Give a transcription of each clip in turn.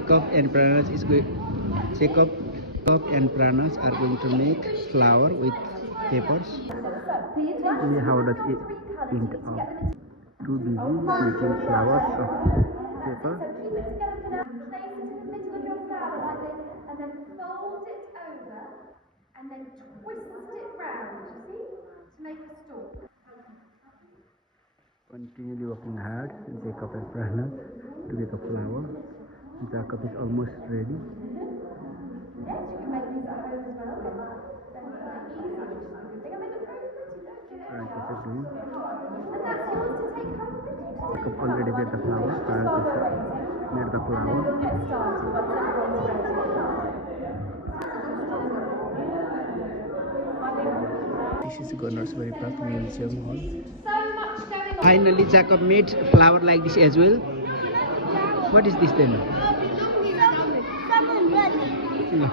Jacob and Pranas are going to make flower with papers. See how does it end up. Too busy making flowers of paper. So keep it together for now. Place it in the middle of your flower like this, and then fold it over, and then twist it round, you see, to make a stalk. Continually working hard, Jacob and Pranas to make a flower. Jacob is almost ready. Yes, you can make these at home as well. They're easy, which is a good thing. And they look very pretty, don't they? Francis is doing. And that's yours to take home with you. Jacob already made the flower. Francis made the flower. We'll get started once everyone's ready. This is Gunnersbury Park Museum Hall. So much going on. Finally, Jacob made flower like this as well. What is this then? Yeah.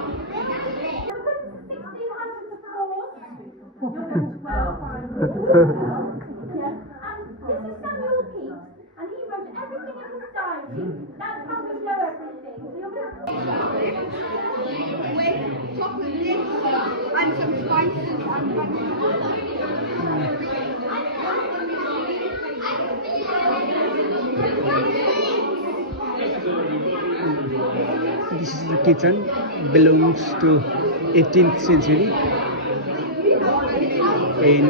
And he wrote everything in his diary. That's how we know everything. So you're going to with chocolate lips and some spices and This is the kitchen. Belongs to 18th century in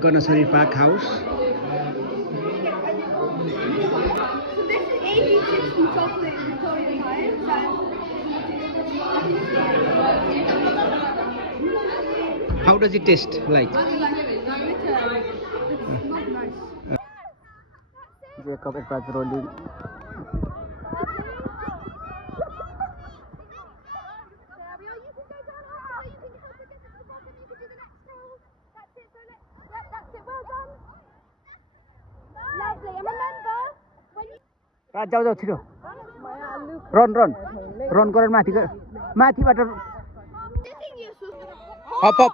Gunnersbury Park House. So this is 1860 chocolate Victorian times How does it taste like? it's not nice. Jacob and Pranas rolling. lovely. And remember, when you जाऊ छिटो run गर माथिबाट up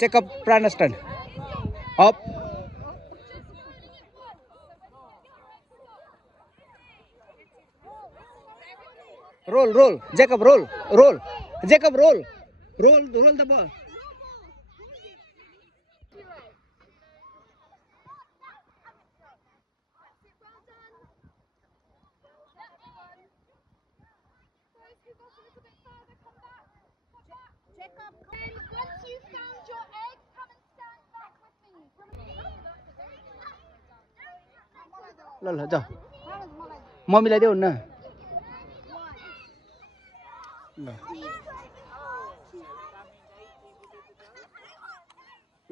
Jacob Pranas turn up roll Jacob roll Jacob roll the ball. once you've found your egg, come and stand back with me. ल जाऊ मम्मीलाई देऊ न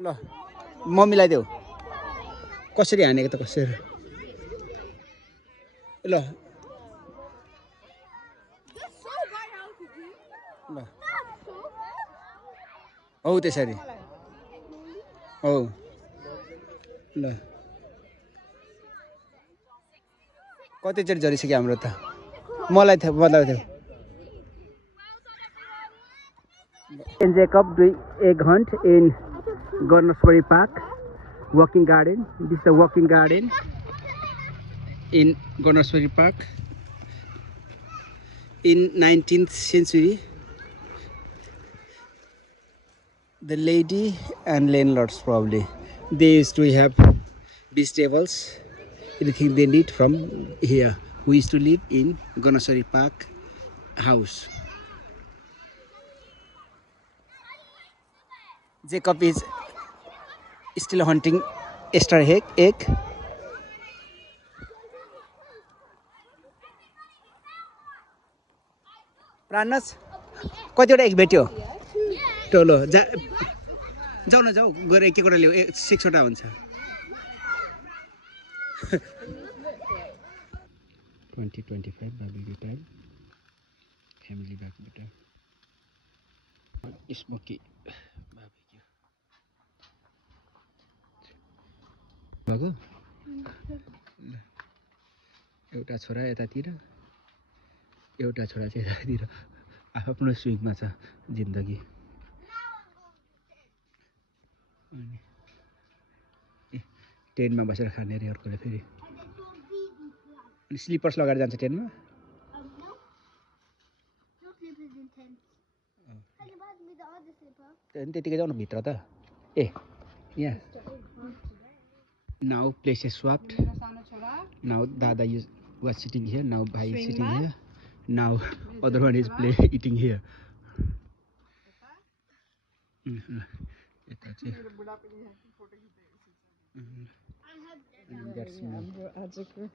ल मम्मीलाई देऊ कसरी हानेको त कसरी ल ल हौ त्यसरी हौ ल कतिचोटि झरिसक्यो हाम्रो त मलाई थियो And Jacob doing egg hunt in Gunnersbury Park walking garden. This is the walking garden in Gunnersbury Park in 19th century. The lady and landlords probably they used to have vegetables, anything they need from here. We used to live in Gunnersbury Park house. Jacob is still hunting Easter egg. Pranas, कतिवटा egg भेट्यो? Tolo जाऊ न जाऊ गएर एक एकवटा ल्याऊ 6 वटा हुन्छ 2025 barbecue time family barbecue smoky barbecue भएको एउटा छोरा यतातिर एउटा छोरा चाहिँ यतातिर आफ्नो स्विङमा छ जिन्दगी ट्रेनमा बसेर खाने अरे अर्कोले फेरि अनि स्लिपर्स लगाएर जान्छ ट्रेनमा No. No slippers in tent. Can you pass me the other slipper? अनि त्यतिकै जाउँ न भित्र त ए यहाँ नाउ प्लेस इज स्वाप्ड नाउ दादा was sitting here now bhai is sitting here now other one is eating here यता चाहिँ that's me